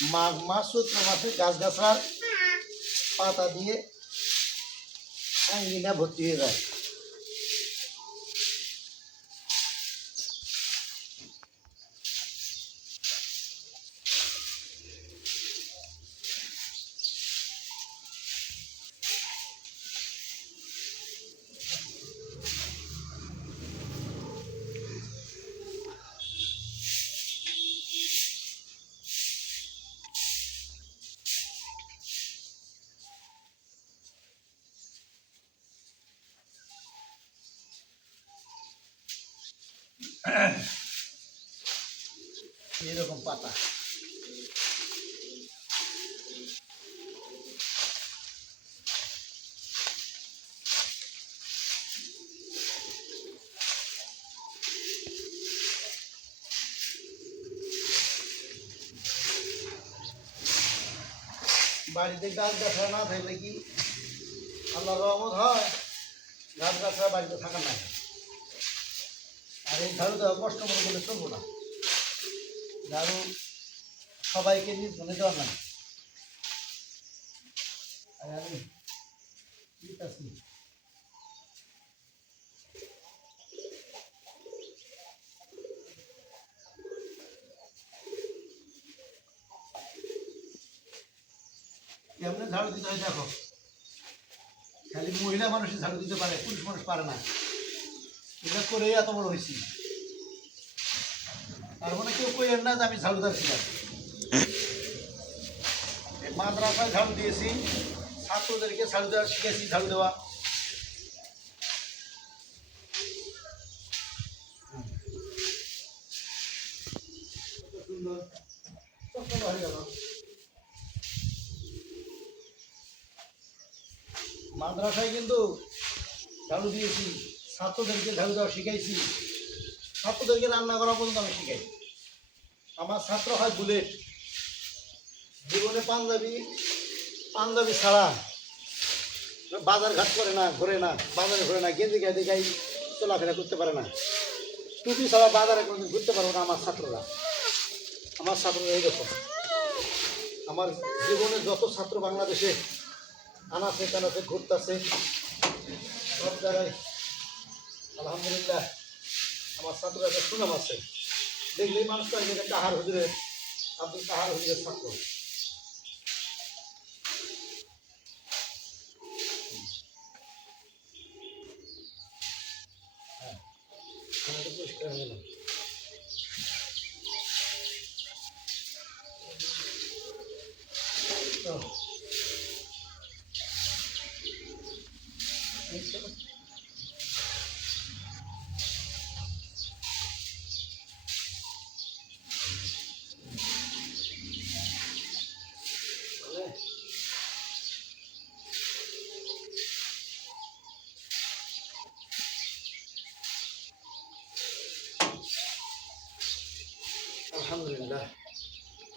মাঘ মাস চৈত্র মাসে গাছগাছড়ার পাতা দিয়ে আঙ্গিনা ভর্তি হয়ে যায়। এরকম পাতা বাড়িতে গাছগাছড়া না থাকলে কি আল্লাহর রহমত হয়? গাছগাছড়া বাড়িতে থাকা না। আর এই ঝাড়ু দেওয়া কষ্ট মনে করলে চলবো না। ঝাড়ু সবাইকে নিজ মনে দেওয়ার না। আর আমি দিতেছি কেমনে ঝাড়ু দিতে হয় দেখো। খালি মহিলা মানুষই ঝাড়ু দিতে পারে, পুরুষ মানুষ পারে না। এটা করেই এত বড় হয়েছি। তার মানে কেউ কইেন না যে আমি ঝাড়ুদার ছিলাম। মাদ্রাসায় ঝাড়ু দিয়েছি, ছাত্রদেরকে ঝাড়ু দেওয়া শিখেছি, ঝাড়ু দেওয়া। মাদ্রাসায় কিন্তু ঝাড়ু দিয়েছি, ছাত্রদেরকে ঝাড়ু দেওয়া শিখাইছি, ছাত্রদেরকে রান্না করা পর্যন্ত আমি শিখাই। আমার ছাত্র হয় বুলেট, জীবনে পাঞ্জাবি ছাড়া বাজার ঘাট করে না, ঘোরে না, বাজারে ঘোরে না, গেঞ্জি গায়ে গাই চলাফেরা করতে পারে না, টুপি ছাড়া বাজারে কোনোদিন ঘুরতে পারবো না আমার ছাত্ররা। আমার ছাত্ররা এইরকম। আমার জীবনে যত ছাত্র বাংলাদেশে আনাচে কানাচে ঘুরতেছে, সব জায়গায় আলহামদুলিল্লাহ আমার ছাত্র একটা সুনাম আছে। দেখলেই মানুষ তো কাহার হুজুরের, আব্দুল কাহার হুজুরের ছাত্র। পরিষ্কার হয়ে গেল। আলহামদুলিল্লাহ।